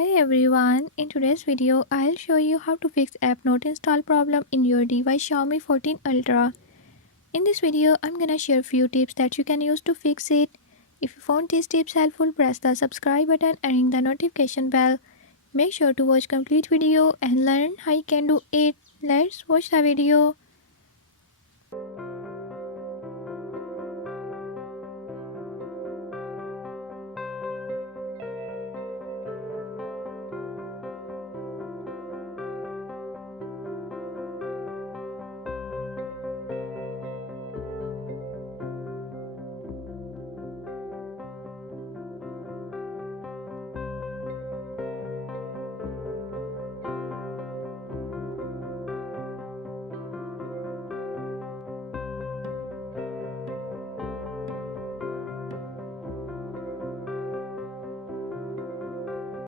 Hi everyone, in today's video I'll show you how to fix app not install problem in your device Xiaomi 14 Ultra. In this video I'm gonna share few tips that you can use to fix it. If you found these tips helpful, press the subscribe button and ring the notification bell. Make sure to watch complete video and learn how you can do it. Let's watch the video.